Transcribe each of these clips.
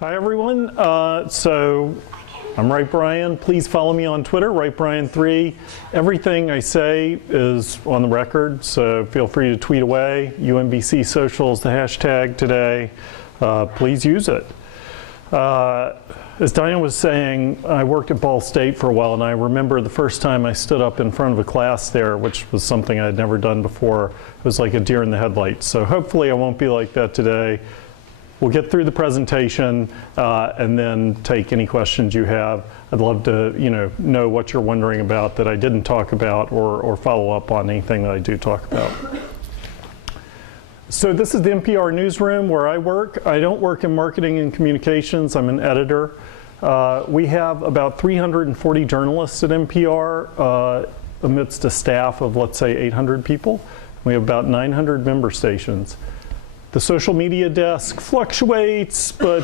Hi everyone, so I'm Wright Bryan. Please follow me on Twitter, WrightBryan3. Everything I say is on the record, so feel free to tweet away. UMBC social is the hashtag today. Please use it. As Diane was saying, I worked at Ball State for a while, and I remember the first time I stood up in front of a class there, which was something I'd never done before. It was like a deer in the headlights. So hopefully I won't be like that today. We'll get through the presentation and then take any questions you have. I'd love to know what you're wondering about that I didn't talk about, or follow up on anything that I do talk about. So this is the NPR newsroom where I work. I don't work in marketing and communications. I'm an editor. We have about 340 journalists at NPR amidst a staff of, let's say, 800 people. We have about 900 member stations. The social media desk fluctuates, but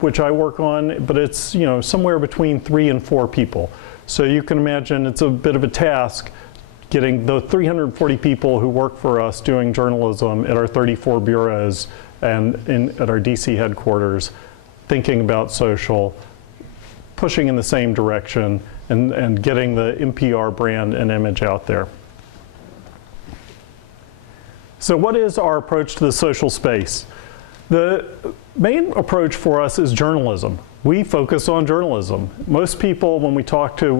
which I work on, but it's somewhere between 3 and 4 people. So you can imagine it's a bit of a task getting the 340 people who work for us doing journalism at our 34 bureaus and at our DC headquarters, thinking about social, pushing in the same direction, and getting the NPR brand and image out there. So what is our approach to the social space? The main approach for us is journalism. We focus on journalism. Most people, when we talk to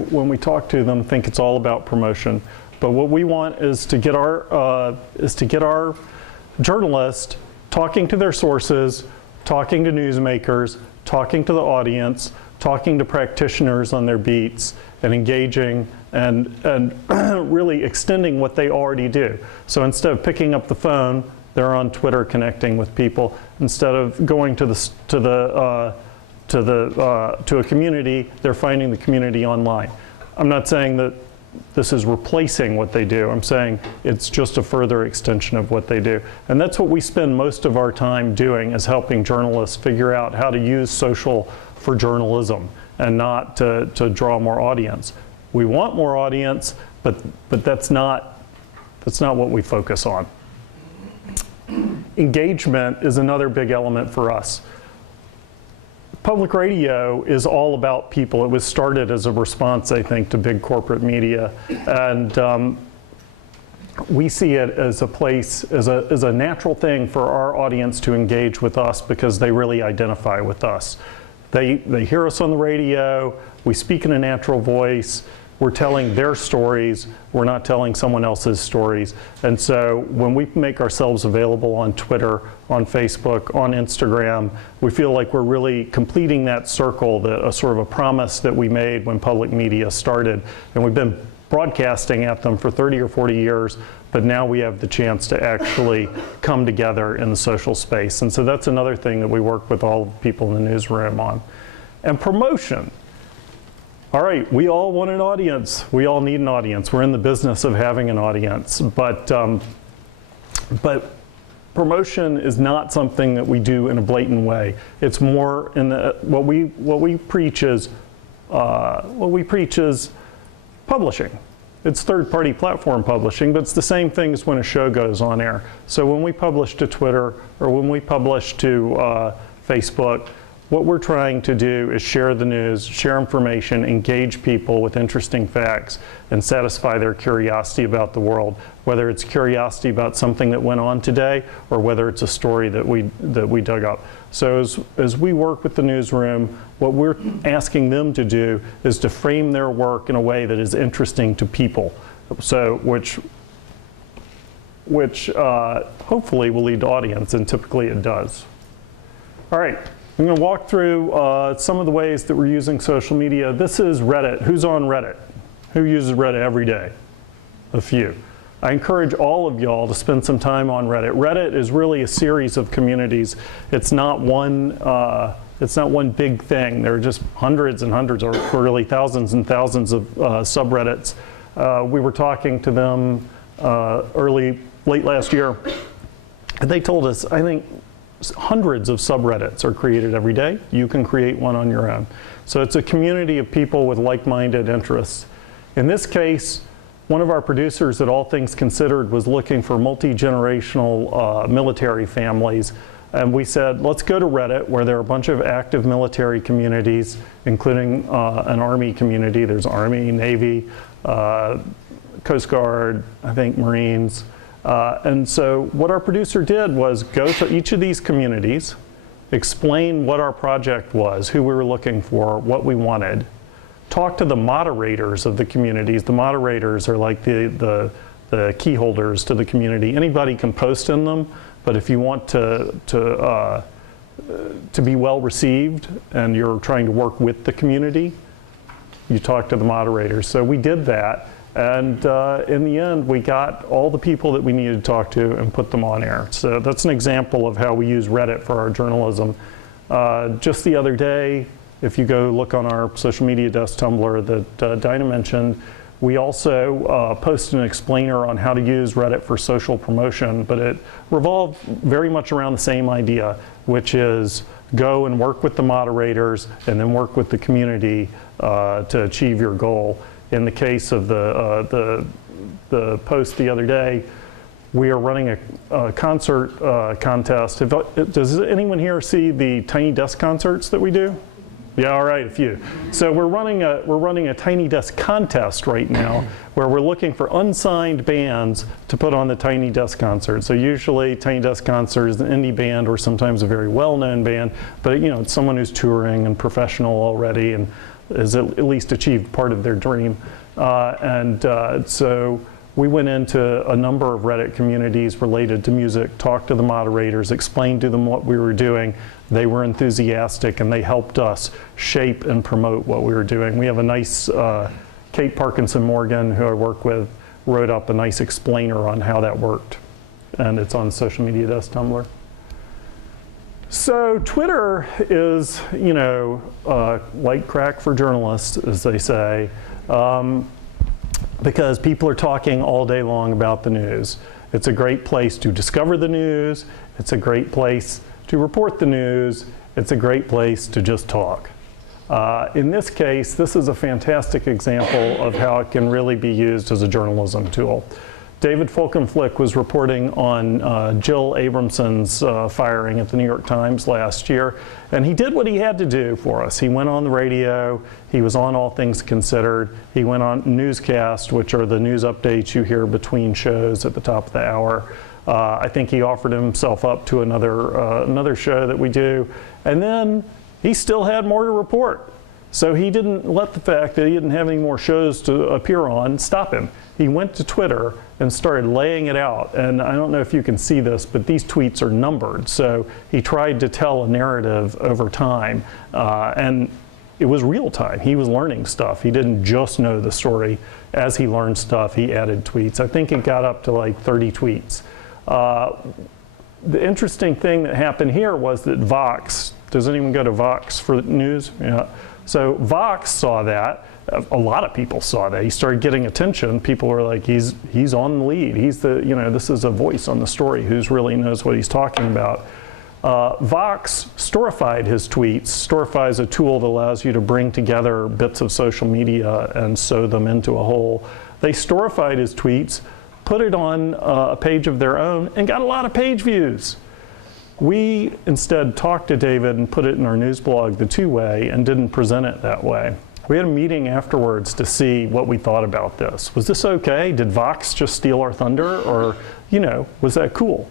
them, think it's all about promotion. But what we want is to get our journalists talking to their sources, talking to newsmakers, talking to the audience, talking to practitioners on their beats, and engaging and really extending what they already do. So instead of picking up the phone, they're on Twitter connecting with people. Instead of going to a community, they're finding the community online. I'm not saying that this is replacing what they do. I'm saying it's just a further extension of what they do. And that's what we spend most of our time doing, is helping journalists figure out how to use social for journalism and not to draw more audience. We want more audience, but that's not what we focus on. Engagement is another big element for us. Public radio is all about people. It was started as a response, I think, to big corporate media. And we see it as a place, as a natural thing for our audience to engage with us because they really identify with us. They hear us on the radio, we speak in a natural voice, we're telling their stories, we're not telling someone else's stories. And so when we make ourselves available on Twitter, on Facebook, on Instagram, we feel like we're really completing that circle, a sort of a promise that we made when public media started. And we've been broadcasting at them for 30 or 40 years, but now we have the chance to actually come together in the social space. And so that's another thing that we work with all the people in the newsroom on. And promotion. All right, we all want an audience. We all need an audience. We're in the business of having an audience, but promotion is not something that we do in a blatant way. It's more in what we preach is publishing. It's third-party platform publishing, but it's the same thing as when a show goes on air. So when we publish to Twitter or when we publish to Facebook, what we're trying to do is share the news, share information, engage people with interesting facts, and satisfy their curiosity about the world, whether it's curiosity about something that went on today or whether it's a story that we dug up. So as we work with the newsroom, what we're asking them to do is to frame their work in a way that is interesting to people, so which hopefully will lead to audience, and typically it does. All right. I'm going to walk through some of the ways that we're using social media. This is Reddit. Who's on Reddit? Who uses Reddit every day? A few. I encourage all of y'all to spend some time on Reddit. Reddit is really a series of communities. It's not one big thing. There are just hundreds and hundreds, or really thousands and thousands of subreddits. We were talking to them late last year, and they told us, I think, hundreds of subreddits are created every day. You can create one on your own. So it's a community of people with like-minded interests. In this case, one of our producers at All Things Considered was looking for multi-generational military families And we said, let's go to Reddit, where there are a bunch of active military communities, including an Army community. There's Army, Navy, Coast Guard, I think Marines. And so what our producer did was go to each of these communities, explain what our project was, who we were looking for, what we wanted, talk to the moderators of the communities. The moderators are like the key holders to the community. Anybody can post in them, but if you want to be well received and you're trying to work with the community, you talk to the moderators. So we did that, and in the end, we got all the people that we needed to talk to and put them on air. So that's an example of how we use Reddit for our journalism. Just the other day, if you go look on our social media desk Tumblr that Dinah mentioned, we also posted an explainer on how to use Reddit for social promotion, but it revolved very much around the same idea, which is go and work with the moderators and then work with the community to achieve your goal. In the case of the post the other day, we are running a concert contest. Does anyone here see the Tiny Desk concerts that we do? Yeah, all right, a few. So we're running a Tiny Desk contest right now, where we're looking for unsigned bands to put on the Tiny Desk concert. So usually Tiny Desk concert is an indie band or sometimes a very well-known band, but it's someone who's touring and professional already and has at least achieved part of their dream. So we went into a number of Reddit communities related to music, talked to the moderators, explained to them what we were doing. They were enthusiastic, and they helped us shape and promote what we were doing. We have a nice, Kate Parkinson Morgan, who I work with, wrote up a nice explainer on how that worked. And it's on social media desk Tumblr. So Twitter is, like crack for journalists, as they say, because people are talking all day long about the news. It's a great place to discover the news. It's a great place to report the news. It's a great place to just talk. In this case, this is a fantastic example of how it can really be used as a journalism tool. David Folkenflik was reporting on Jill Abramson's firing at the New York Times last year, and he did what he had to do for us. He went on the radio, he was on All Things Considered, he went on newscast, which are the news updates you hear between shows at the top of the hour. I think he offered himself up to another show that we do, and then he still had more to report. So he didn't let the fact that he didn't have any more shows to appear on stop him. He went to Twitter and started laying it out. And I don't know if you can see this, but these tweets are numbered. So he tried to tell a narrative over time. And it was real time. He was learning stuff. He didn't just know the story. As he learned stuff, he added tweets. I think it got up to like 30 tweets. The interesting thing that happened here was that Vox, does anyone go to Vox for news? Yeah. So Vox saw that. A lot of people saw that. He started getting attention. People were like, he's on the lead. He's the, this is a voice on the story who really knows what he's talking about. Vox storified his tweets. Storify is a tool that allows you to bring together bits of social media and sew them into a whole. They storified his tweets, put it on a page of their own, and got a lot of page views. We instead talked to David and put it in our news blog the two-way and didn't present it that way. We had a meeting afterwards to see what we thought about this. Was this okay? Did Vox just steal our thunder? Or, was that cool?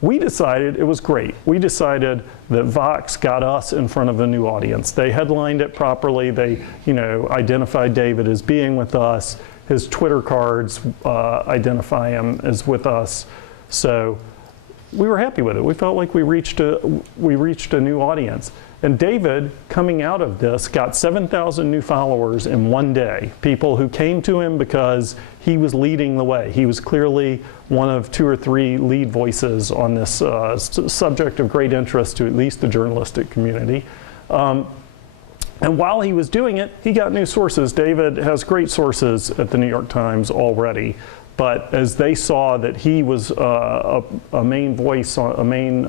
We decided it was great. We decided that Vox got us in front of a new audience. They headlined it properly. They, identified David as being with us. His Twitter cards identify him as with us. So we were happy with it. We felt like we reached a new audience. And David, coming out of this, got 7,000 new followers in one day. People who came to him because he was leading the way. He was clearly one of 2 or 3 lead voices on this subject of great interest to at least the journalistic community. And while he was doing it, he got new sources. David has great sources at the New York Times already. But as they saw that he was a main voice, a main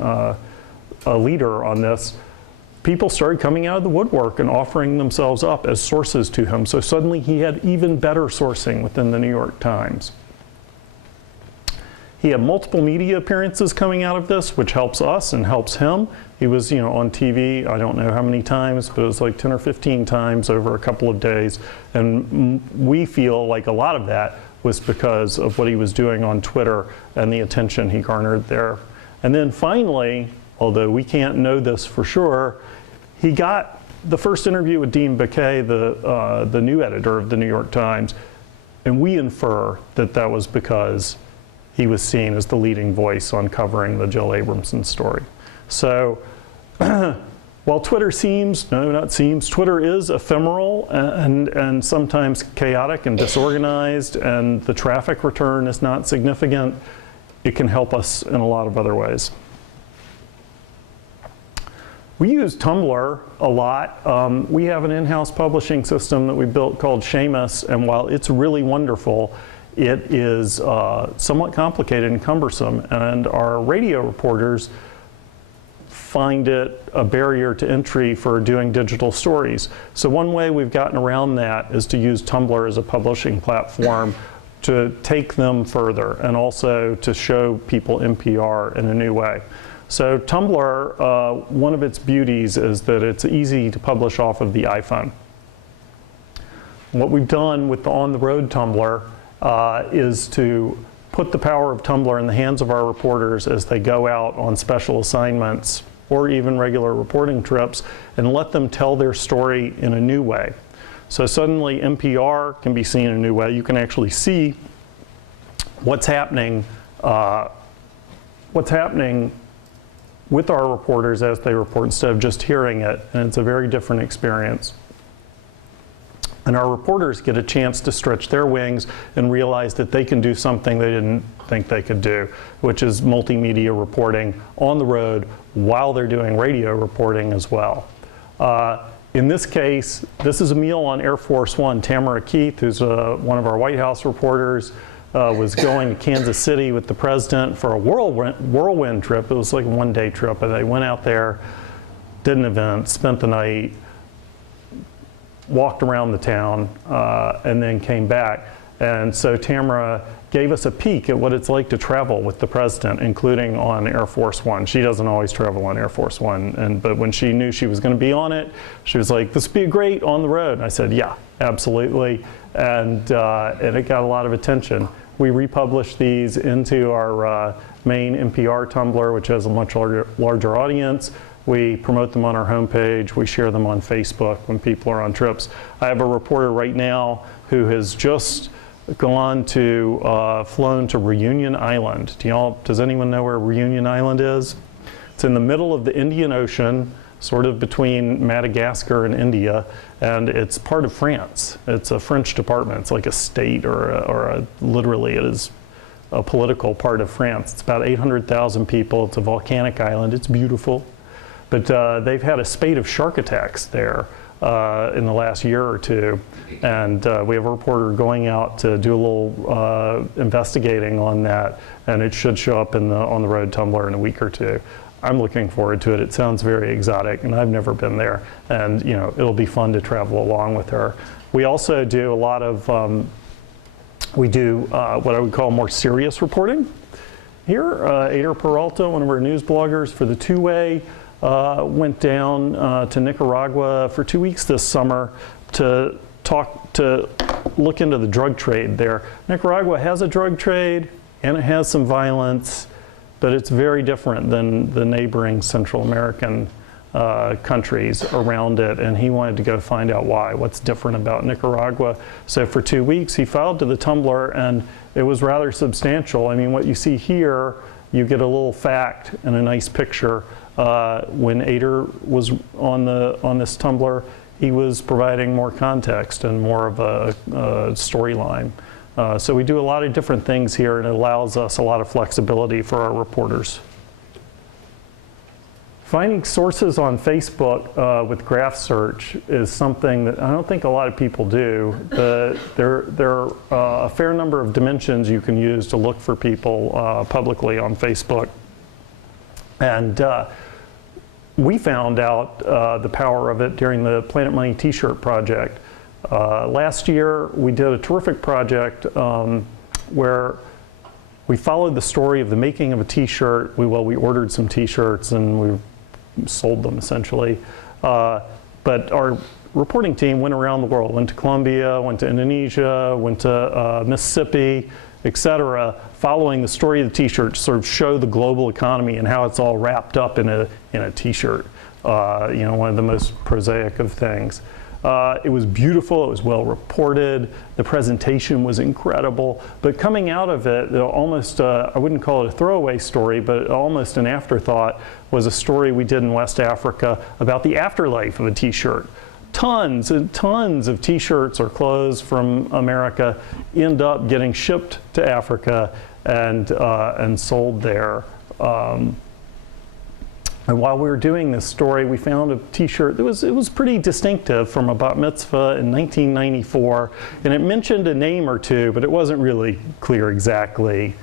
leader on this, people started coming out of the woodwork and offering themselves up as sources to him. So suddenly he had even better sourcing within the New York Times. He had multiple media appearances coming out of this, which helps us and helps him. He was, on TV, I don't know how many times, but it was like 10 or 15 times over a couple of days. And we feel like a lot of that was because of what he was doing on Twitter and the attention he garnered there. And then finally, although we can't know this for sure, he got the first interview with Dean Baquet, the new editor of the New York Times, and we infer that that was because he was seen as the leading voice on covering the Jill Abramson story. So while Twitter Twitter is ephemeral and sometimes chaotic and disorganized, and the traffic return is not significant, it can help us in a lot of other ways. We use Tumblr a lot. We have an in-house publishing system that we built called Seamus, and while it's really wonderful, it is somewhat complicated and cumbersome, and our radio reporters find it a barrier to entry for doing digital stories. So one way we've gotten around that is to use Tumblr as a publishing platform to take them further, and also to show people NPR in a new way. So Tumblr, one of its beauties is that it's easy to publish off of the iPhone. What we've done with the On the Road Tumblr is to put the power of Tumblr in the hands of our reporters as they go out on special assignments or even regular reporting trips, and let them tell their story in a new way. So suddenly NPR can be seen in a new way. You can actually see what's happening with our reporters as they report, instead of just hearing it, and it's a very different experience. And our reporters get a chance to stretch their wings and realize that they can do something they didn't think they could do, which is multimedia reporting on the road while they're doing radio reporting as well. In this case, this is a meal on Air Force One. Tamara Keith, who's one of our White House reporters, was going to Kansas City with the president for a whirlwind trip. It was like a one-day trip, and they went out there, did an event, spent the night, walked around the town, and then came back. And so Tamara gave us a peek at what it's like to travel with the president, including on Air Force One. She doesn't always travel on Air Force One, but when she knew she was going to be on it, she was like, "This would be great on the road." And I said, "Yeah, absolutely," and it got a lot of attention. We republished these into our main NPR Tumblr, which has a much larger audience. We promote them on our homepage. We share them on Facebook when people are on trips. I have a reporter right now who has just flown to Reunion Island. Does anyone know where Reunion Island is? It's in the middle of the Indian Ocean, sort of between Madagascar and India, and it's part of France. It's a French department. It's like a state literally it is a political part of France. It's about 800,000 people. It's a volcanic island. It's beautiful. But they've had a spate of shark attacks there in the last year or two, and we have a reporter going out to do a little investigating on that, and it should show up in on the road Tumblr in a week or two. I'm looking forward to it. It sounds very exotic, and I've never been there, and it'll be fun to travel along with her. We also do a lot of what I would call more serious reporting. Here, Ader Peralta, one of our news bloggers for the Two-Way, went down to Nicaragua for 2 weeks this summer to look into the drug trade there. Nicaragua has a drug trade and it has some violence, but it's very different than the neighboring Central American countries around it, and he wanted to go find out what's different about Nicaragua. So for 2 weeks he filed to the Tumblr, and it was rather substantial. I mean, what you see here, you get a little fact and a nice picture. When Ader was on this Tumblr, he was providing more context and more of a storyline. So we do a lot of different things here, and it allows us a lot of flexibility for our reporters. Finding sources on Facebook with graph search is something that I don't think a lot of people do. There are a fair number of dimensions you can use to look for people publicly on Facebook. And we found out the power of it during the Planet Money t-shirt project. Last year, we did a terrific project where we followed the story of the making of a t-shirt. We ordered some t-shirts and we sold them essentially. But our reporting team went around the world, went to Colombia, went to Indonesia, went to Mississippi, etc., following the story of the t-shirt to sort of show the global economy and how it's all wrapped up in a t-shirt. One of the most prosaic of things. It was beautiful, it was well reported, the presentation was incredible, but coming out of it, almost, I wouldn't call it a throwaway story, but almost an afterthought was a story we did in West Africa about the afterlife of a t-shirt. Tons and tons of t-shirts or clothes from America end up getting shipped to Africa and sold there. And while we were doing this story, we found a t-shirt that was pretty distinctive from a bat mitzvah in 1994, and it mentioned a name or two, but it wasn't really clear exactly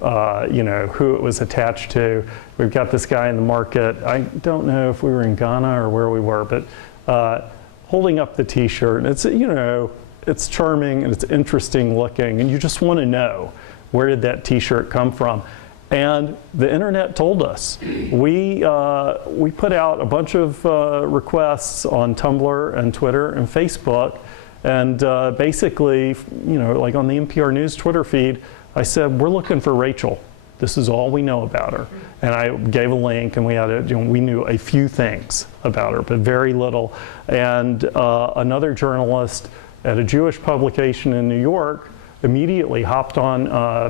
who it was attached to. We've got this guy in the market. I don't know if we were in Ghana or where we were, but holding up the t-shirt, it's it's charming and it's interesting looking, and you just want to know, where did that t-shirt come from? And the internet told us. We put out a bunch of requests on Tumblr and Twitter and Facebook, and basically, like on the NPR News Twitter feed, I said, we're looking for Rachel. This is all we know about her. And I gave a link, and we knew a few things about her, but very little. And another journalist at a Jewish publication in New York immediately hopped on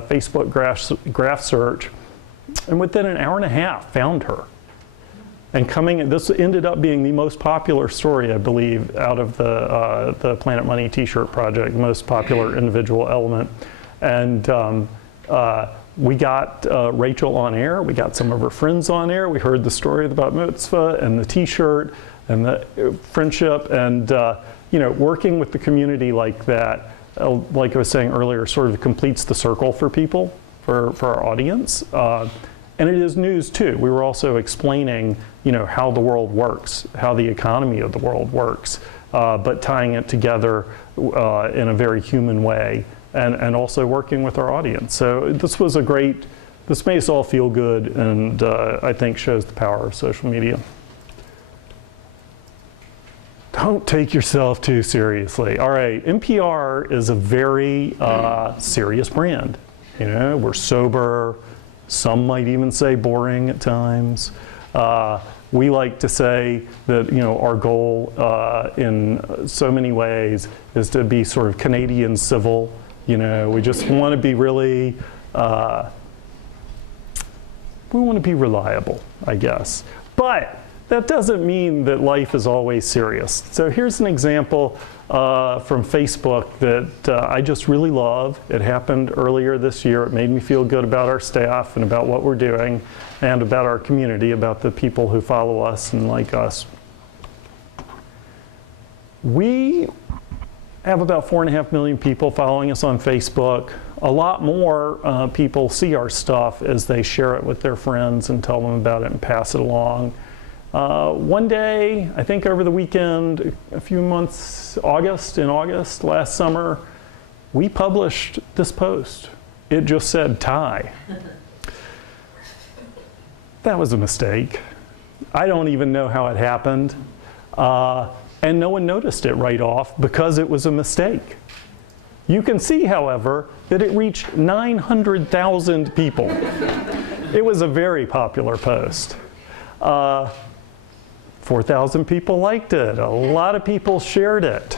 Facebook graph search, and within an hour and a half found her. And this ended up being the most popular story, I believe, out of the Planet Money t-shirt project, most popular individual element. And we got Rachel on air, we got some of her friends on air, we heard the story about mitzvah and the t-shirt and the friendship, and working with the community like that, like I was saying earlier, sort of completes the circle for people, for our audience. And it is news too. We were also explaining, how the world works, how the economy of the world works, but tying it together in a very human way, and also working with our audience. So this made us all feel good, and I think shows the power of social media. Don't take yourself too seriously. All right, NPR is a very serious brand. We're sober. Some might even say boring at times. We like to say that our goal in so many ways is to be sort of Canadian civil. We just want to be really, we want to be reliable, I guess. But that doesn't mean that life is always serious. So here's an example from Facebook that I just really love. It happened earlier this year. It made me feel good about our staff and about what we're doing and about our community, about the people who follow us and like us. We have about 4.5 million people following us on Facebook. A lot more people see our stuff as they share it with their friends and tell them about it and pass it along. One day, I think over the weekend, a few months, in August last summer, we published this post. It just said tie. That was a mistake. I don't even know how it happened. And no one noticed it right off because it was a mistake. You can see, however, that it reached 900,000 people. It was a very popular post. 4,000 people liked it. A lot of people shared it.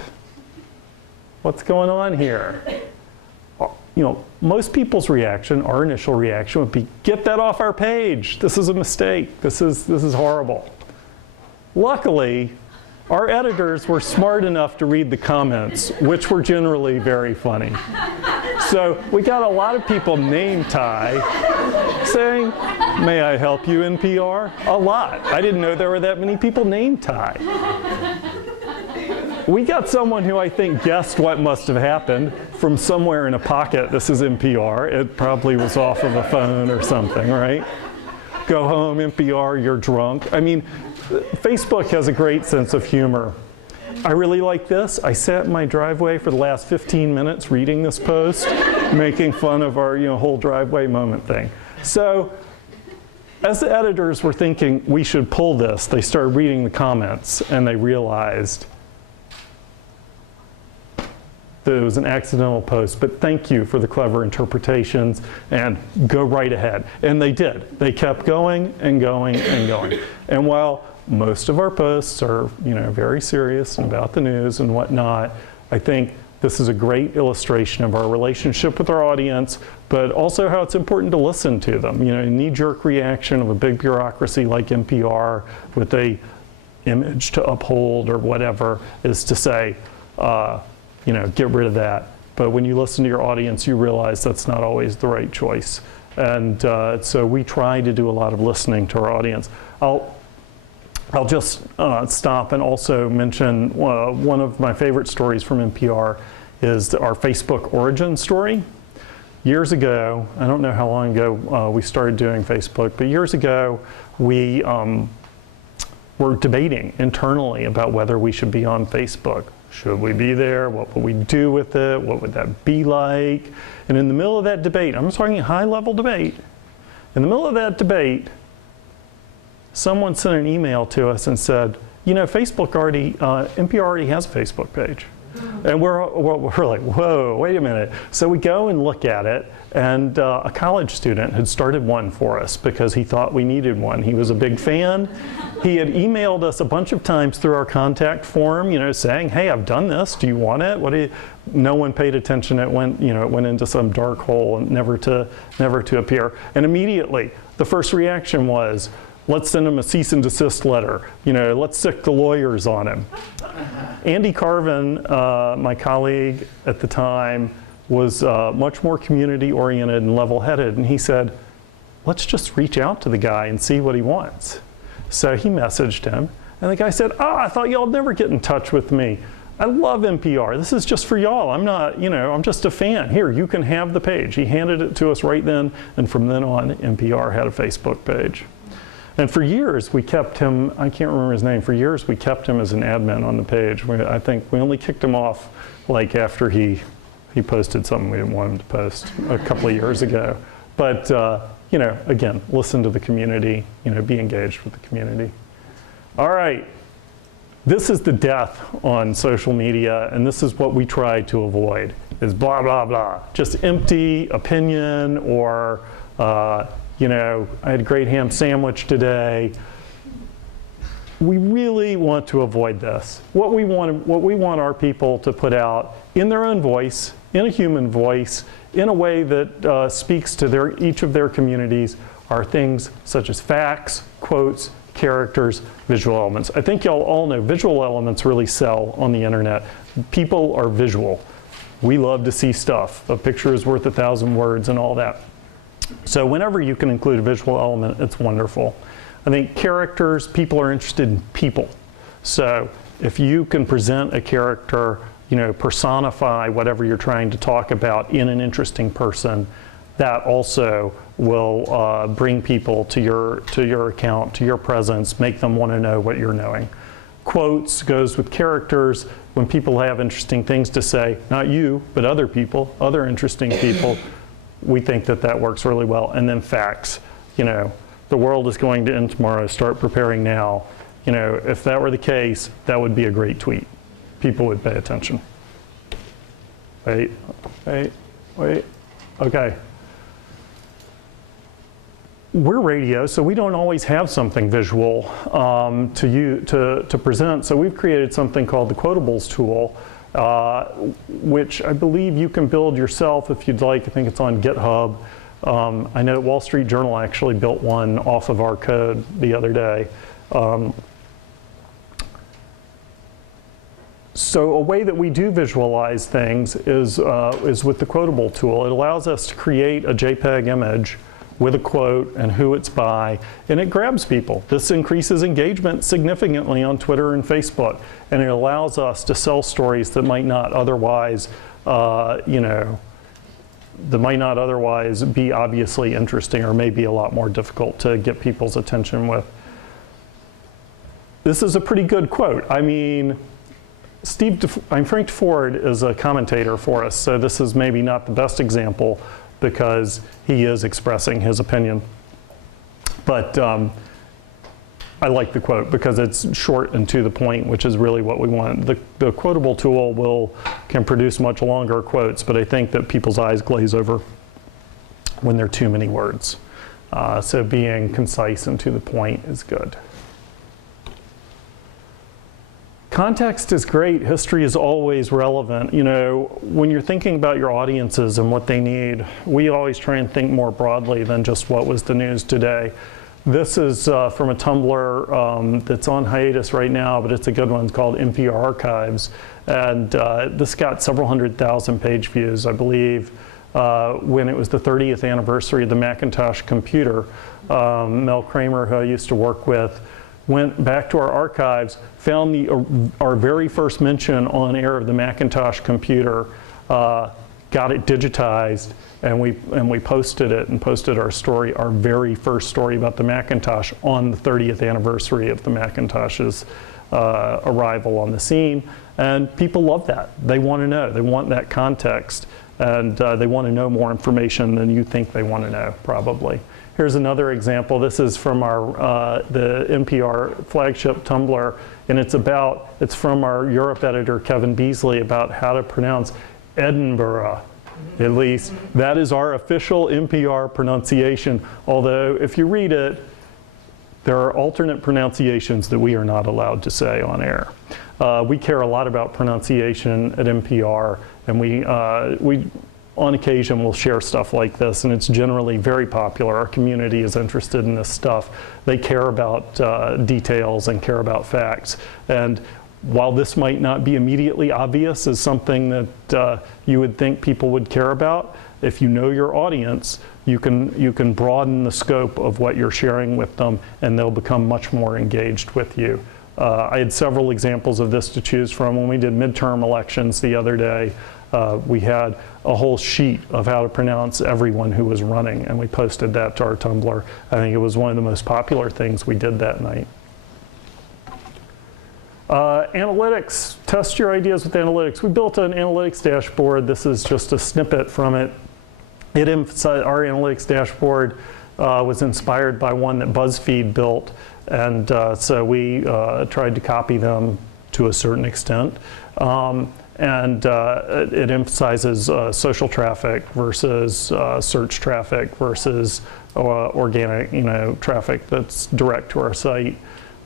What's going on here? Most people's reaction, our initial reaction would be, get that off our page. This is a mistake. This is horrible. Luckily, our editors were smart enough to read the comments, which were generally very funny. So we got a lot of people named Ty saying, may I help you, NPR? A lot. I didn't know there were that many people named Ty. We got someone who I think guessed what must have happened from somewhere in a pocket. This is NPR. It probably was off of a phone or something, right? Go home, NPR, you're drunk. I mean, Facebook has a great sense of humor. I really like this. I sat in my driveway for the last 15 minutes reading this post, making fun of our whole driveway moment thing. So as the editors were thinking we should pull this, they started reading the comments and they realized that it was an accidental post, but thank you for the clever interpretations and go right ahead. And they did. They kept going and going and going. And while most of our posts are very serious about the news and whatnot, I think this is a great illustration of our relationship with our audience, but also how it's important to listen to them. A knee-jerk reaction of a big bureaucracy like NPR with a image to uphold or whatever is to say, get rid of that. But when you listen to your audience, you realize that's not always the right choice. And so we try to do a lot of listening to our audience. I'll just stop and also mention one of my favorite stories from NPR is our Facebook origin story. Years ago, I don't know how long ago we started doing Facebook, but years ago we were debating internally about whether we should be on Facebook. Should we be there? What would we do with it? What would that be like? And in the middle of that debate, I'm talking high-level debate, in the middle of that debate, someone sent an email to us and said, Facebook already, NPR already has a Facebook page. And we're like, whoa, wait a minute. So we go and look at it, and a college student had started one for us because he thought we needed one. He was a big fan. He had emailed us a bunch of times through our contact form, saying, hey, I've done this. Do you want it? No one paid attention. It went into some dark hole and never to appear. And immediately, the first reaction was, let's send him a cease and desist letter. Let's sick the lawyers on him. Andy Carvin, my colleague at the time, was much more community-oriented and level-headed, and he said, let's just reach out to the guy and see what he wants. So he messaged him, and the guy said, I thought y'all would never get in touch with me. I love NPR. This is just for y'all. I'm not, I'm just a fan. Here, you can have the page. He handed it to us right then, and from then on, NPR had a Facebook page. And for years, we kept him, I can't remember his name, for years we kept him as an admin on the page. I think we only kicked him off like after he posted something we didn't want him to post a couple of years ago. But, again, listen to the community, be engaged with the community. All right, this is the death on social media, and this is what we try to avoid, is blah, blah, blah. Just empty opinion or, I had a great ham sandwich today. We really want to avoid this. What we want our people to put out in their own voice, in a human voice, in a way that speaks to each of their communities are things such as facts, quotes, characters, visual elements. I think y'all all know visual elements really sell on the internet. People are visual. We love to see stuff. A picture is worth 1,000 words and all that. So whenever you can include a visual element, it's wonderful. I think characters, people are interested in people. So if you can present a character, personify whatever you're trying to talk about in an interesting person, that also will bring people to your account, to your presence, make them want to know what you're knowing. Quotes goes with characters. When people have interesting things to say, not you, but other people, other interesting people, we think that works really well. And then facts, the world is going to end tomorrow, start preparing now. If that were the case, that would be a great tweet. People would pay attention. Wait, okay. We're radio, so we don't always have something visual to present. So we've created something called the Quotables Tool, which I believe you can build yourself if you'd like. I think it's on GitHub. I know Wall Street Journal actually built one off of our code the other day. So a way that we do visualize things is with the Quotable Tool. It allows us to create a JPEG image with a quote and who it's by, and it grabs people. This increases engagement significantly on Twitter and Facebook, and it allows us to sell stories that might not otherwise, be obviously interesting or maybe a lot more difficult to get people's attention with. This is a pretty good quote. I mean, Frank Ford is a commentator for us, so this is maybe not the best example because he is expressing his opinion. But I like the quote because it's short and to the point, which is really what we want. The Quotable Tool can produce much longer quotes, but I think that people's eyes glaze over when there are too many words. So being concise and to the point is good. Context is great. History is always relevant. You know, when you're thinking about your audiences and what they need, we always try and think more broadly than just what was the news today. This is from a Tumblr that's on hiatus right now, but it's a good one. It's called NPR Archives. And this got several 100,000 page views, I believe, when it was the 30th anniversary of the Macintosh computer. Mel Kramer, who I used to work with, went back to our archives, found our very first mention on air of the Macintosh computer, got it digitized, and we posted it and posted our story, our very first story about the Macintosh on the 30th anniversary of the Macintosh's arrival on the scene. And people love that. They want to know. They want that context. And they want to know more information than you think they want to know, probably. Here's another example. This is from the NPR flagship Tumblr, and it's from our Europe editor, Kevin Beasley, about how to pronounce Edinburgh, at least. That is our official NPR pronunciation, although if you read it, there are alternate pronunciations that we are not allowed to say on air. We care a lot about pronunciation at NPR, and we on occasion will share stuff like this, and it's generally very popular. Our community is interested in this stuff. They care about details and care about facts. And while this might not be immediately obvious as something that you would think people would care about, if you know your audience, you can broaden the scope of what you're sharing with them, and they'll become much more engaged with you. I had several examples of this to choose from. When we did midterm elections the other day, we had a whole sheet of how to pronounce everyone who was running, and we posted that to our Tumblr. I think it was one of the most popular things we did that night. Analytics, test your ideas with analytics. We built an analytics dashboard. This is just a snippet from it. Our analytics dashboard was inspired by one that BuzzFeed built, and so we tried to copy them to a certain extent. And it emphasizes social traffic versus search traffic versus organic, traffic that's direct to our site.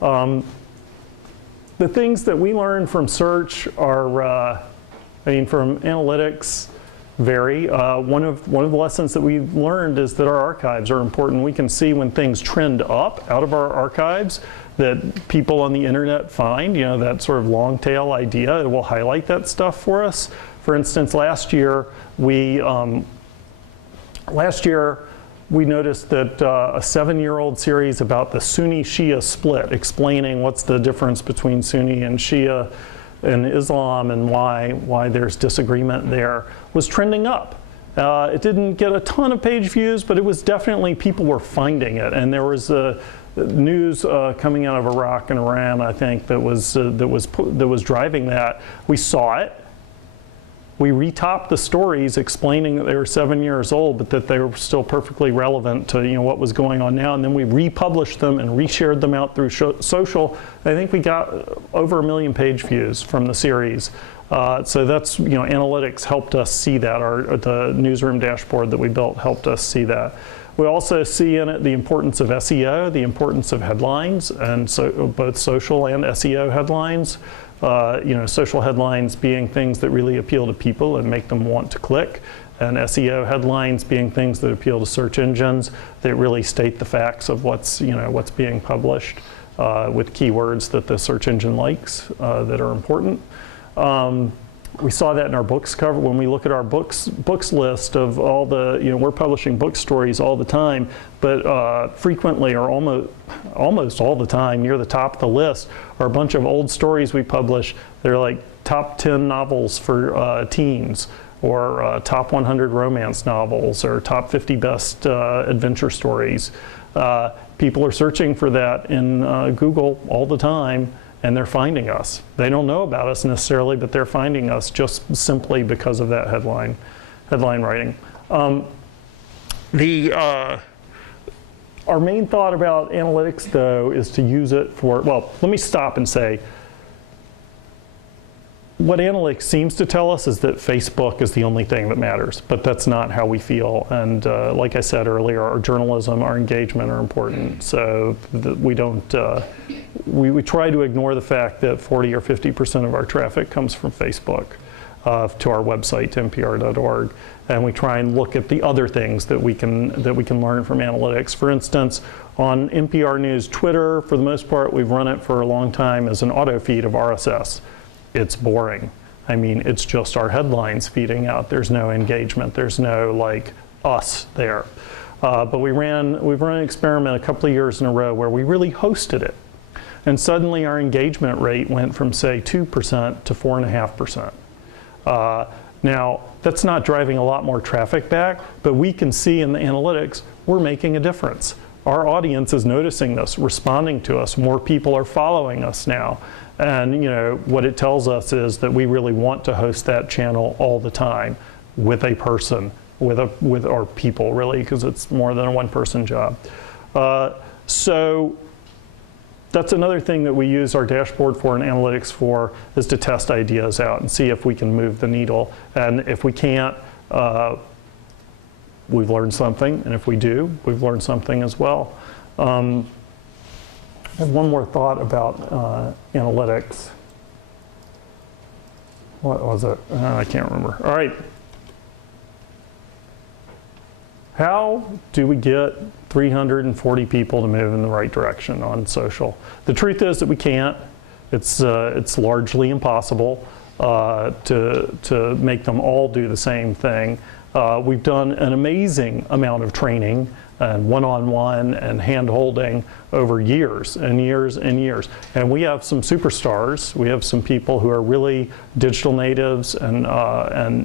The things that we learn from search are, from analytics vary. One of the lessons that we learned is that our archives are important. We can see when things trend up out of our archives that people on the internet find, that sort of long tail idea. It will highlight that stuff for us. For instance, last year we noticed that a 7-year-old series about the Sunni-Shia split, explaining what's the difference between Sunni and Shia in Islam and why there's disagreement there, was trending up. It didn't get a ton of page views, but it was definitely, people were finding it. And there was news coming out of Iraq and Iran, I think, that was driving that. We saw it. We retopped the stories explaining that they were 7 years old, but that they were still perfectly relevant to what was going on now. And then we republished them and reshared them out through social. I think we got over 1 million page views from the series. So that's, analytics helped us see that. The newsroom dashboard that we built helped us see that. We also see in it the importance of SEO, the importance of headlines, and so both social and SEO headlines. Social headlines being things that really appeal to people and make them want to click, and SEO headlines being things that appeal to search engines that really state the facts of what's being published with keywords that the search engine likes that are important. We saw that in our books cover. When we look at our books list of all the, we're publishing book stories all the time, but frequently or almost all the time near the top of the list are a bunch of old stories we publish. They're like top 10 novels for teens, or top 100 romance novels, or top 50 best adventure stories. People are searching for that in Google all the time, and they're finding us. They don't know about us necessarily, but they're finding us just simply because of that headline writing. Our main thought about analytics, though, is to use it for, well, let me stop and say, what analytics seems to tell us is that Facebook is the only thing that matters, but that's not how we feel. And like I said earlier, our journalism, our engagement are important. So we don't, we try to ignore the fact that 40 or 50% of our traffic comes from Facebook to our website, npr.org. And we try and look at the other things that we can learn from analytics. For instance, on NPR News Twitter, for the most part, we've run it for a long time as an auto feed of RSS. It's boring. I mean, it's just our headlines feeding out. There's no engagement. There's no like us there. But we've run an experiment a couple of years in a row where we really hosted it. And suddenly our engagement rate went from, say, 2% to 4.5%. Now, that's not driving a lot more traffic back, but we can see in the analytics, we're making a difference. Our audience is noticing this, responding to us. More people are following us now. And you know, what it tells us is that we really want to host that channel all the time with a person, with our people really, because it's more than a one-person job. So that's another thing that we use our dashboard for and analytics for, is to test ideas out and see if we can move the needle. And if we can't, we've learned something. And if we do, we've learned something as well. I have one more thought about analytics. What was it? I can't remember. All right. How do we get 340 people to move in the right direction on social? The truth is that we can't. It's largely impossible to make them all do the same thing. We've done an amazing amount of training and one-on-one and hand-holding over years and years and years. And we have some superstars. We have some people who are really digital natives and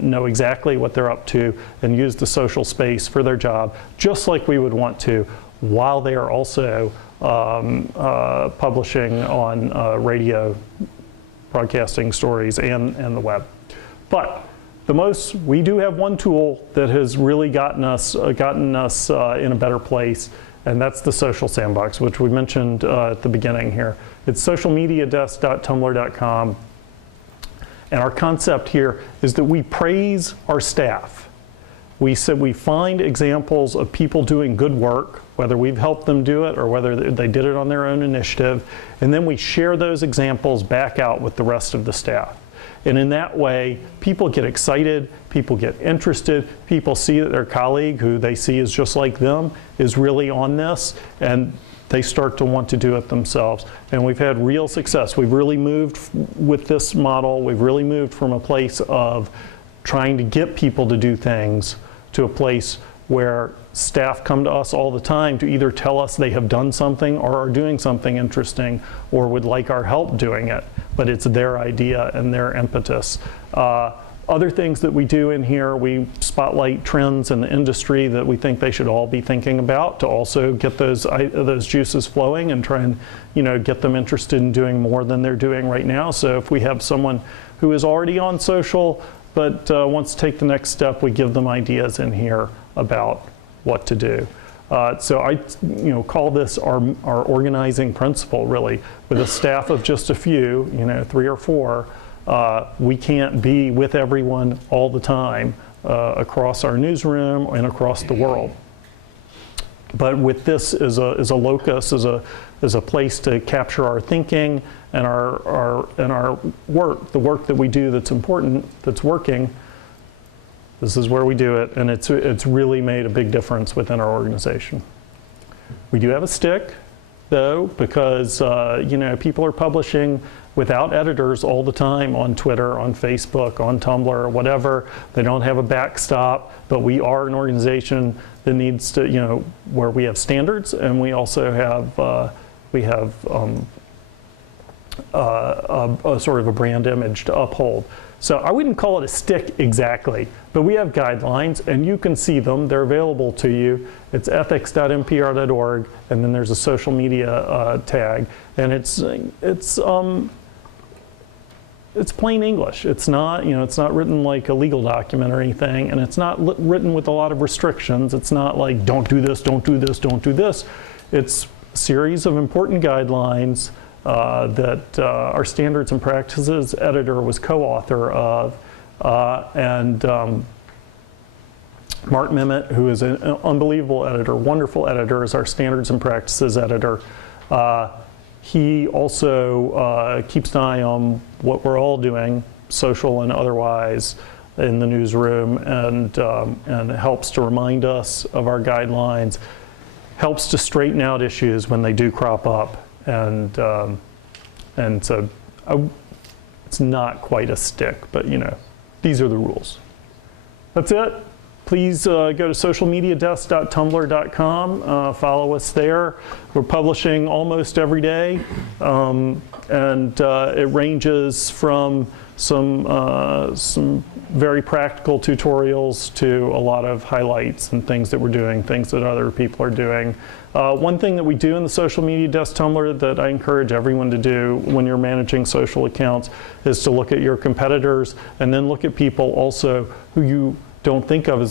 know exactly what they're up to and use the social space for their job, just like we would want to, while they are also publishing on radio, broadcasting stories, and the web. But we do have one tool that has really gotten us in a better place, and that's the social sandbox, which we mentioned at the beginning here. It's socialmediadesk.tumblr.com, and our concept here is that we praise our staff. We said we find examples of people doing good work, whether we've helped them do it or whether they did it on their own initiative, and then we share those examples back out with the rest of the staff. And in that way, people get excited, people get interested, people see that their colleague, who they see is just like them, is really on this, and they start to want to do it themselves. And we've had real success. We've really moved with this model, we've really moved from a place of trying to get people to do things to a place where staff come to us all the time to either tell us they have done something or are doing something interesting or would like our help doing it, but it's their idea and their impetus. Other things that we do in here, we spotlight trends in the industry that we think they should all be thinking about to also get those juices flowing and try and get them interested in doing more than they're doing right now. So if we have someone who is already on social but wants to take the next step, we give them ideas in here about what to do. So I call this our organizing principle, really. With a staff of just a few, 3 or 4, we can't be with everyone all the time across our newsroom and across the world. But with this as a locus, as a place to capture our thinking and our work, the work that we do that's important, that's working, this is where we do it, and it's really made a big difference within our organization. We do have a stick, though, because people are publishing without editors all the time on Twitter, on Facebook, on Tumblr, or whatever. They don't have a backstop, but we are an organization that needs to, where we have standards, and we also have a sort of a brand image to uphold. So I wouldn't call it a stick exactly, but we have guidelines and you can see them. They're available to you. It's ethics.npr.org, and then there's a social media tag, and it's plain English. It's not, it's not written like a legal document or anything, and it's not written with a lot of restrictions. It's not like don't do this, don't do this, don't do this. It's a series of important guidelines that our standards and practices editor was co-author of, and Mark Memmott, who is an unbelievable editor, wonderful editor, is our standards and practices editor. He also keeps an eye on what we're all doing, social and otherwise, in the newsroom, and helps to remind us of our guidelines, helps to straighten out issues when they do crop up. And so it's not quite a stick, but these are the rules. That's it. Please go to socialmediadesk.tumblr.com. Follow us there. We're publishing almost every day, and it ranges from some very practical tutorials to a lot of highlights and things that we're doing, things that other people are doing. One thing that we do in the Social Media Desk Tumblr that I encourage everyone to do when you're managing social accounts is to look at your competitors, and then look at people also who you don't think of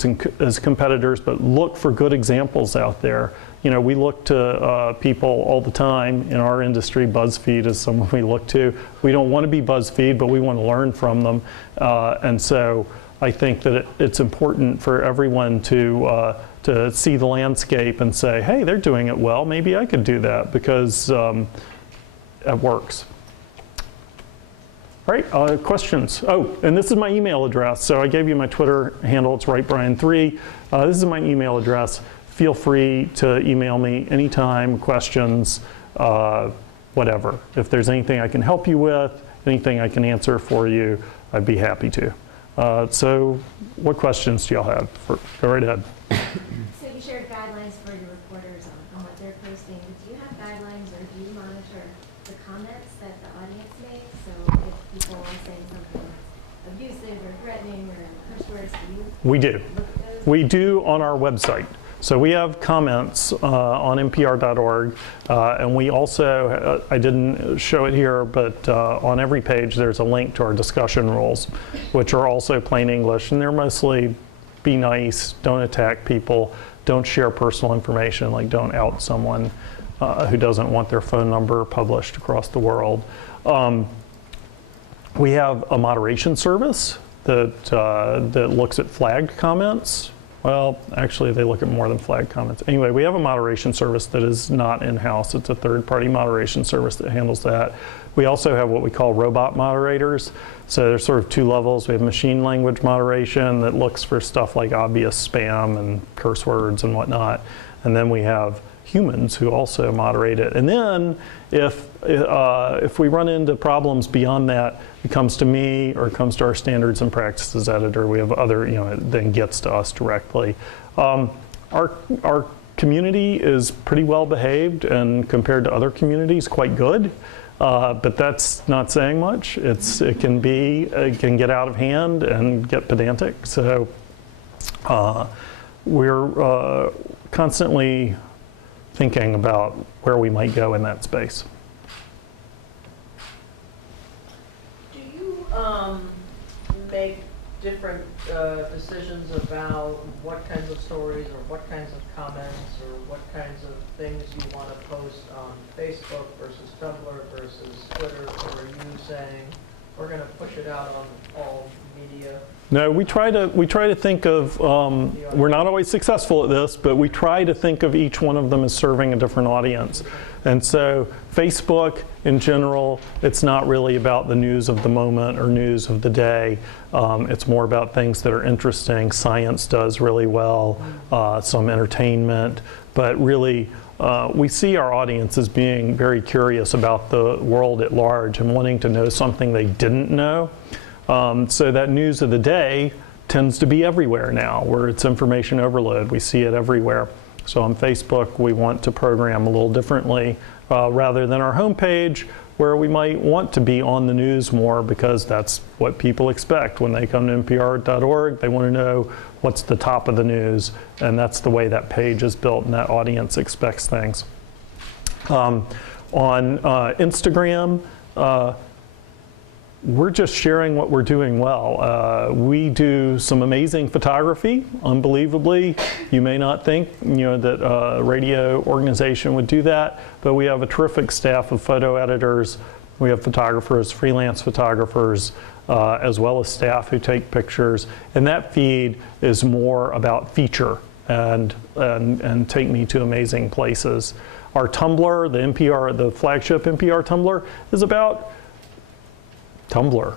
as competitors, but look for good examples out there. We look to people all the time in our industry. BuzzFeed is someone we look to. We don't want to be BuzzFeed, but we want to learn from them. And so I think that it's important for everyone to see the landscape and say, hey, they're doing it well. Maybe I could do that, because it works. All right, questions? Oh, and this is my email address. So I gave you my Twitter handle. It's WrightBryan3. This is my email address. Feel free to email me anytime, questions, whatever. If there's anything I can help you with, anything I can answer for you, I'd be happy to. So what questions do y'all have? Go right ahead. So you shared guidelines for your reporters on what they're posting. But do you have guidelines, or do you monitor the comments that the audience makes? So if people are saying something abusive or threatening or curse words, do you We do. look at those? We do on our website. So we have comments on npr.org, and we also, I didn't show it here, but on every page there's a link to our discussion rules, which are also plain English, and they're mostly be nice, don't attack people, don't share personal information, like don't out someone who doesn't want their phone number published across the world. We have a moderation service that looks at flagged comments. Well, actually, they look at more than flagged comments. Anyway, we have a moderation service that is not in-house. It's a third-party moderation service that handles that. We also have what we call robot moderators. So there's sort of two levels. We have machine language moderation that looks for stuff like obvious spam and curse words and whatnot. And then we have humans who also moderate it. And then if we run into problems beyond that, it comes to me or it comes to our standards and practices editor. We have other, it then gets to us directly. Our community is pretty well behaved, and compared to other communities, quite good. But that's not saying much. It can get out of hand and get pedantic. So we're constantly thinking about where we might go in that space. Do you make different decisions about what kinds of stories or what kinds of comments or what kinds of things you want to post on Facebook versus Tumblr versus Twitter? Or are you saying we're going to push it out on all media? No, we try to think of, we're not always successful at this, but we try to think of each one of them as serving a different audience. And so Facebook, in general, it's not really about the news of the moment or news of the day. It's more about things that are interesting. Science does really well, some entertainment, but really we see our audience as being very curious about the world at large and wanting to know something they didn't know. So that news of the day tends to be everywhere now, where it's information overload. We see it everywhere. So on Facebook, we want to program a little differently. Rather than our homepage, where we might want to be on the news more because that's what people expect. When they come to npr.org, they want to know what's the top of the news, and that's the way that page is built and that audience expects things. On Instagram, we're just sharing what we're doing well. We do some amazing photography, unbelievably. You may not think, that a radio organization would do that, but we have a terrific staff of photo editors. We have photographers, freelance photographers, as well as staff who take pictures. And that feed is more about feature and take me to amazing places. Our Tumblr, the flagship NPR Tumblr, is about Tumblr.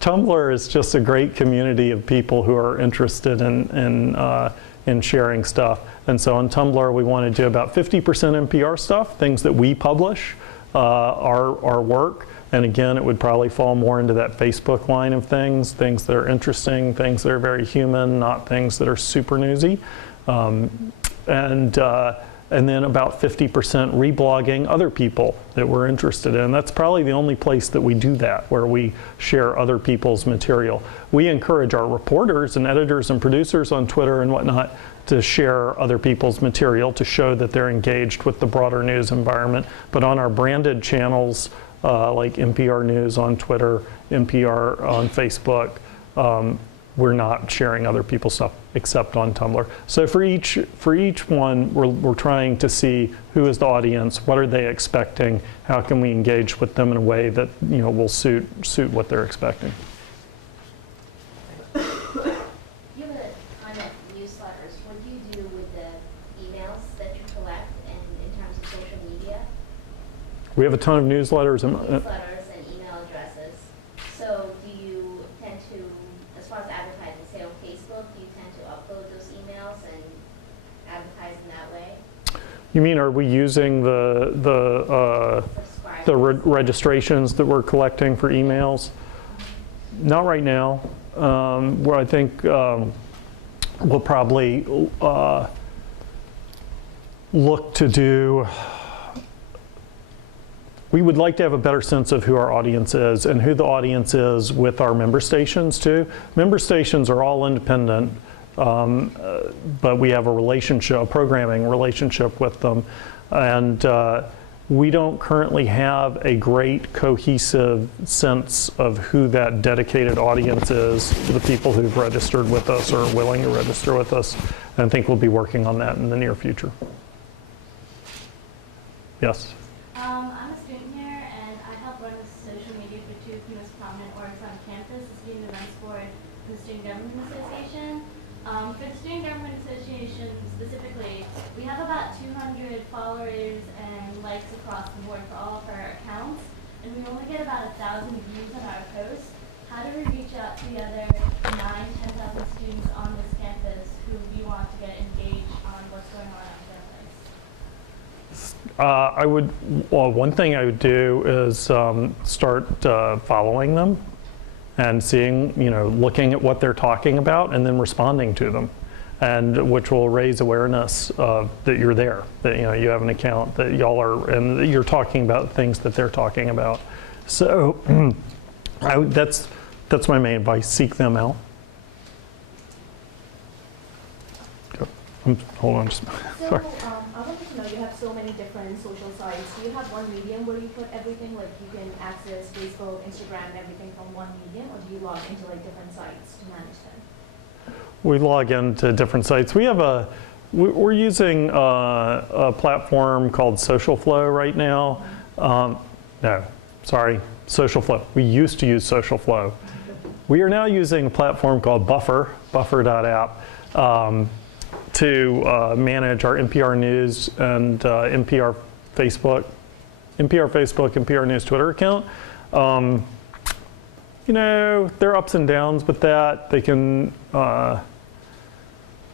Tumblr is just a great community of people who are interested in sharing stuff. And so on Tumblr, we want to do about 50% NPR stuff, things that we publish, our work. And again, it would probably fall more into that Facebook line of things that are interesting, things that are very human, not things that are super newsy. And then about 50% reblogging other people that we're interested in. That's probably the only place that we do that, where we share other people's material. We encourage our reporters and editors and producers on Twitter and whatnot to share other people's material to show that they're engaged with the broader news environment. But on our branded channels, like NPR News on Twitter, NPR on Facebook, we're not sharing other people's stuff except on Tumblr. So for each one, we're trying to see who is the audience, what are they expecting, how can we engage with them in a way that will suit what they're expecting. You have a ton of newsletters. What do you do with the emails that you collect and in terms of social media? We have a ton of newsletters. Newsletters and email addresses. So do you tend to, as far as advertising, say on Facebook, do you tend to upload those emails and advertise in that way? You mean, are we using the registrations that we're collecting for emails? Not right now. Where I think we'll probably look to do. We would like to have a better sense of who our audience is and who the audience is with our member stations too. Member stations are all independent, but we have a programming relationship with them. And we don't currently have a great cohesive sense of who that dedicated audience is, the people who've registered with us or are willing to register with us. And I think we'll be working on that in the near future. Yes? I'm a student here, and I help run the social media for two of the most prominent orgs on campus, the Student Events Board and the Student Government Association. For the Student Government Association specifically, we have about 200 followers and likes across the board for all of our accounts, and we only get about 1,000 views on our posts. How do we reach out to the other 10,000 students on this campus who we want to get engaged on what's going on campus? One thing I would do is start following them and seeing, looking at what they're talking about and then responding to them, and which will raise awareness that you're there, that you have an account, that y'all are, and that you're talking about things that they're talking about. So that's my main advice. Seek them out. Hold on. Just, sorry. I wanted to know, you have so many different social sites. Do you have one medium where you put everything, like you can access Facebook, Instagram, and everything from one medium, or do you log into like different sites to manage them? We log into different sites. We're using a platform called Social Flow right now. No, sorry, Social Flow. We used to use Social Flow. We are now using a platform called buffer.app. To manage our NPR News and NPR Facebook, NPR News Twitter account. There are ups and downs with that. They can,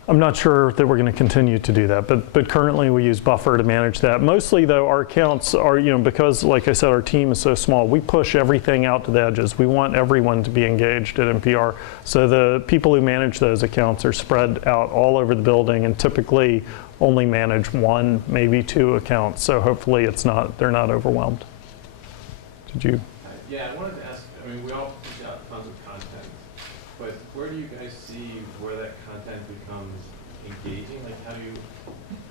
I'm not sure that we're going to continue to do that, but currently we use Buffer to manage that. Mostly though, our accounts are, because like I said, our team is so small, we push everything out to the edges. We want everyone to be engaged at NPR. So the people who manage those accounts are spread out all over the building and typically only manage one, maybe two accounts. So hopefully they're not overwhelmed. Did you? Yeah, I wanted to ask, I mean, we all push out tons of content, but where do you guys see where that content becomes engaging? Like, how do you,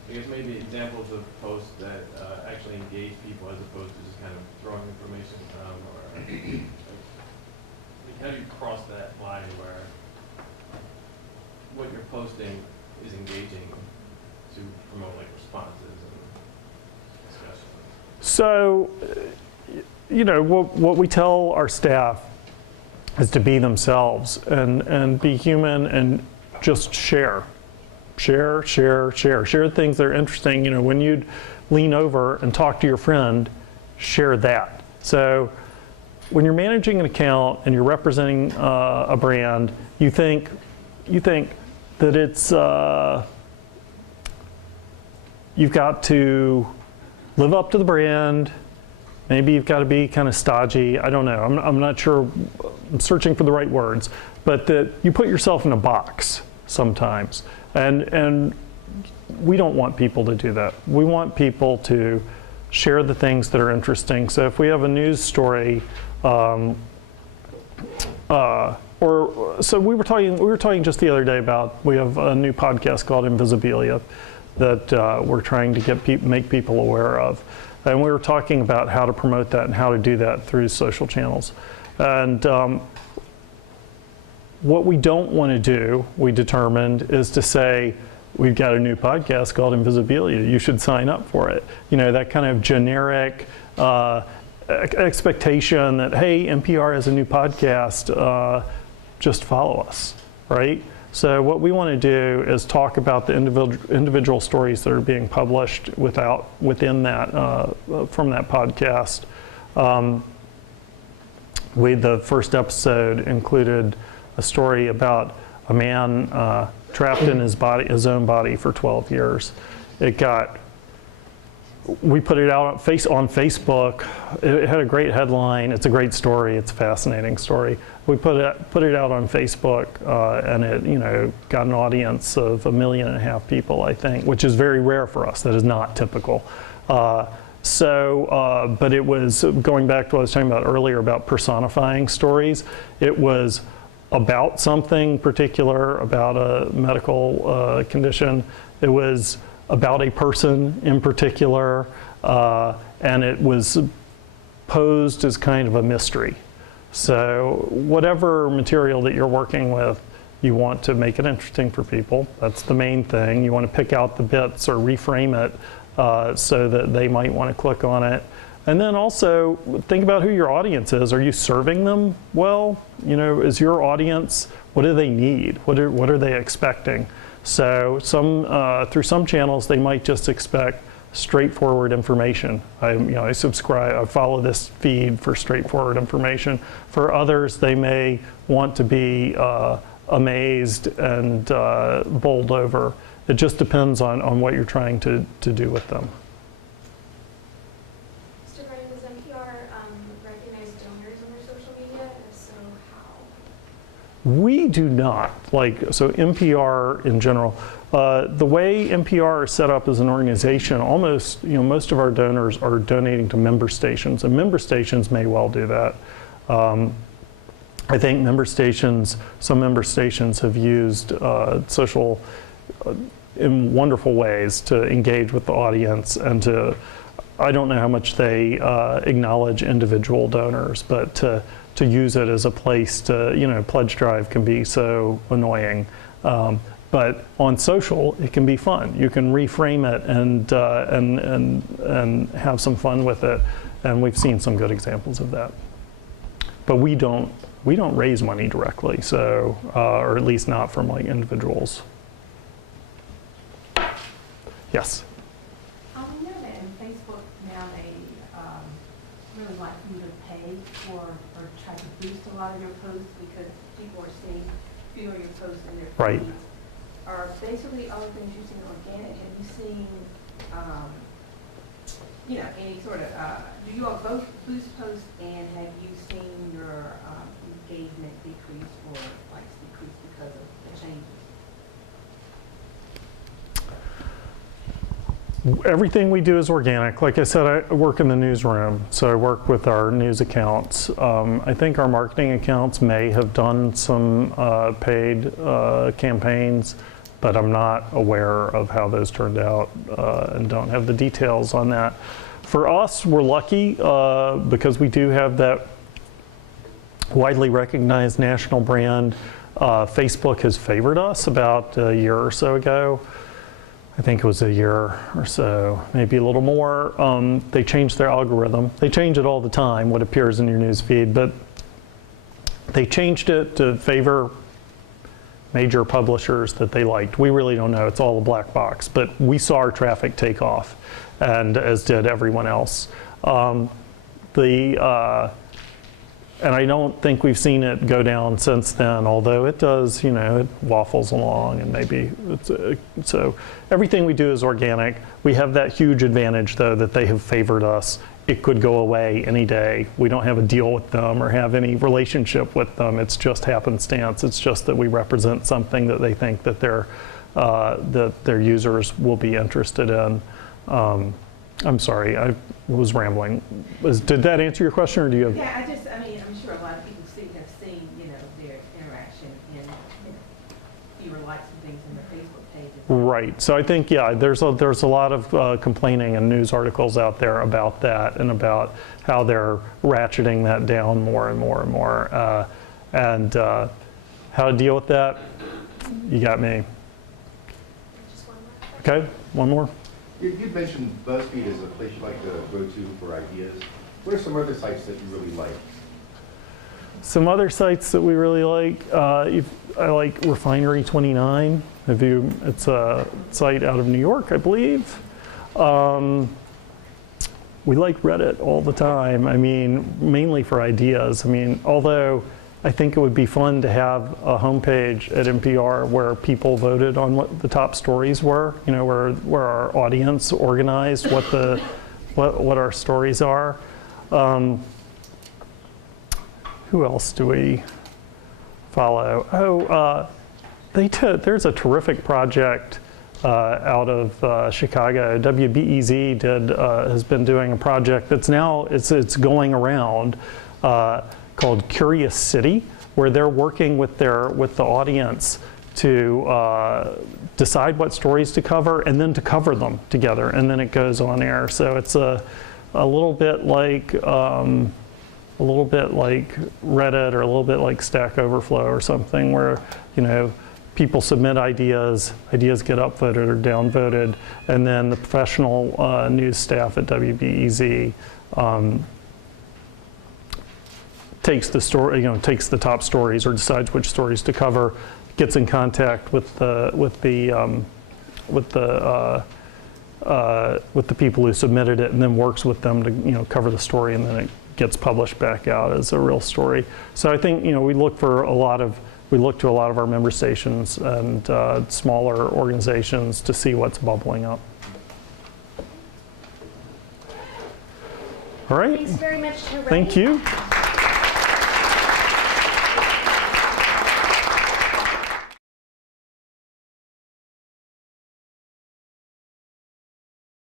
I guess maybe examples of posts that actually engage people as opposed to just kind of throwing information around, or like, how do you cross that line where what you're posting is engaging to promote like responses and discussion? So, you know, what we tell our staff is to be themselves and be human and just share things that are interesting. You know, when you'd lean over and talk to your friend, share that. So when you're managing an account and you're representing a brand, you think that it's you've got to live up to the brand. Maybe you've got to be kind of stodgy. I don't know. I'm not sure. I'm searching for the right words. But that you put yourself in a box sometimes. And we don't want people to do that. We want people to share the things that are interesting. So if we have a news story, so we were talking just the other day about, we have a new podcast called Invisibilia that we're trying to make people aware of. And we were talking about how to promote that and how to do that through social channels. And what we don't want to do, we determined, is to say, we've got a new podcast called Invisibilia, you should sign up for it. You know, that kind of generic expectation that, hey, NPR has a new podcast, just follow us, right? So what we want to do is talk about the individual stories that are being published within that, from that podcast. The first episode included a story about a man trapped in his own body for 12 years. We put it out on Facebook. It had a great headline. It's a great story. It's a fascinating story. We put it out on Facebook, and it, you know, got an audience of 1.5 million people, I think, which is very rare for us. That is not typical. But it was, going back to what I was talking about earlier about personifying stories. It was about something particular, about a medical condition. It was about a person in particular, and it was posed as kind of a mystery. So whatever material that you're working with, you want to make it interesting for people. That's the main thing. You want to pick out the bits or reframe it so that they might want to click on it. And then also think about who your audience is. Are you serving them well? You know, is your audience, what do they need? What are they expecting? So through some channels, they might just expect straightforward information. I follow this feed for straightforward information. For others, they may want to be amazed and bowled over. It just depends on what you're trying to do with them. Mr. Bryan, does NPR recognize donors on their social media? If so, how? We do not. So NPR in general, the way NPR is set up as an organization, almost, most of our donors are donating to member stations, and member stations may well do that. I think some member stations have used social in wonderful ways to engage with the audience and I don't know how much they acknowledge individual donors, but to use it as a place to, pledge drive can be so annoying. But on social, it can be fun. You can reframe it and have some fun with it, and we've seen some good examples of that. But we don't raise money directly, so or at least not from individuals. Yes. We know that in Facebook now they really like you to pay for or try to boost a lot of your posts because people are seeing fewer of your posts in their feeds. Right. Are basically all the things you've seen organic? Have you seen, any sort of, do you all both boost posts and have you seen your engagement decrease or likes decrease because of the changes? Everything we do is organic. Like I said, I work in the newsroom, so I work with our news accounts. I think our marketing accounts may have done some paid campaigns, but I'm not aware of how those turned out and don't have the details on that. For us, we're lucky because we do have that widely recognized national brand. Facebook has favored us about a year or so ago. I think it was a year or so, maybe a little more. They changed their algorithm. They change it all the time, what appears in your news feed, but they changed it to favor major publishers that they liked. We really don't know, it's all a black box, but we saw our traffic take off, and as did everyone else. And I don't think we've seen it go down since then, although it does, you know, it waffles along, and maybe it's so everything we do is organic. We have that huge advantage, though, that they have favored us. It could go away any day. We don't have a deal with them or have any relationship with them. It's just happenstance. It's just that we represent something that they think that their users will be interested in. I'm sorry, I was rambling. Did that answer your question, or do you have? Yeah, I mean, I'm sure a lot of people have seen, you know, their interaction in, you know, fewer likes and things on their Facebook page. Right. So I think, yeah, there's a lot of complaining and news articles out there about that and about how they're ratcheting that down more and more and more. How to deal with that, you got me. Just one more. Okay, one more. You mentioned BuzzFeed as a place you like to go to for ideas. What are some other sites that you really like? Some other sites that we really like, I like Refinery29. It's a site out of New York, I believe. We like Reddit all the time. I mean, mainly for ideas. I mean, although I think it would be fun to have a homepage at NPR where people voted on what the top stories were. You know, where our audience organized what our stories are. Who else do we follow? Oh, there's a terrific project out of Chicago. WBEZ has been doing a project that's now it's going around called Curious City, where they're working with the audience to decide what stories to cover and then to cover them together, and then it goes on air. So it's a little bit like Reddit, or a little bit like Stack Overflow or something, where, you know, people submit ideas get upvoted or downvoted, and then the professional news staff at WBEZ takes the story, you know, takes the top stories or decides which stories to cover, gets in contact with the people who submitted it, and then works with them to, you know, cover the story, and then it gets published back out as a real story. So I think, you know, we look to a lot of our member stations and smaller organizations to see what's bubbling up. All right. Thanks very much to Wright. Thank you.